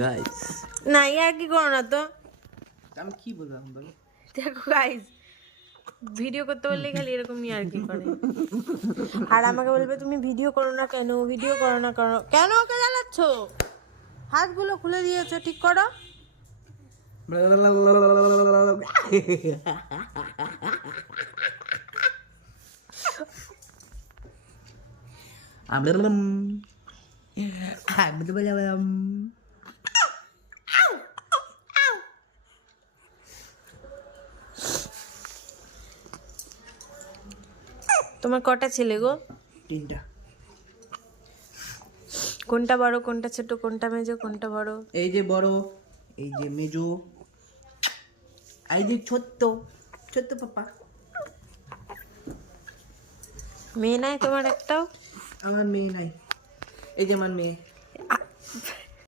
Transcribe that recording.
Guys না আর কি করো না তো। আমি কি বললাম বলো? দেখো গাইস, ভিডিও করতে বললে খালি এরকম আর কি করে। আর আমাকে বলবে তুমি ভিডিও করো না কেন, ভিডিও করো না কেন, কেন ওকে জ্বালাচ্ছ? হাতগুলো খুলে দিয়েছো, ঠিক করো। তোমার কটা ছেলে গো? 3টা। কোনটা বড়, কোনটা ছোট, কোনটা মেজো, কোনটা বড়? এই যে বড়, এই যে মেজো, এই যে ছোট্ট ছোট্ট পাপা। মেয়ে নাই তোমার একটাও? আমার মেয়ে নাই, এই যে আমার মেয়ে।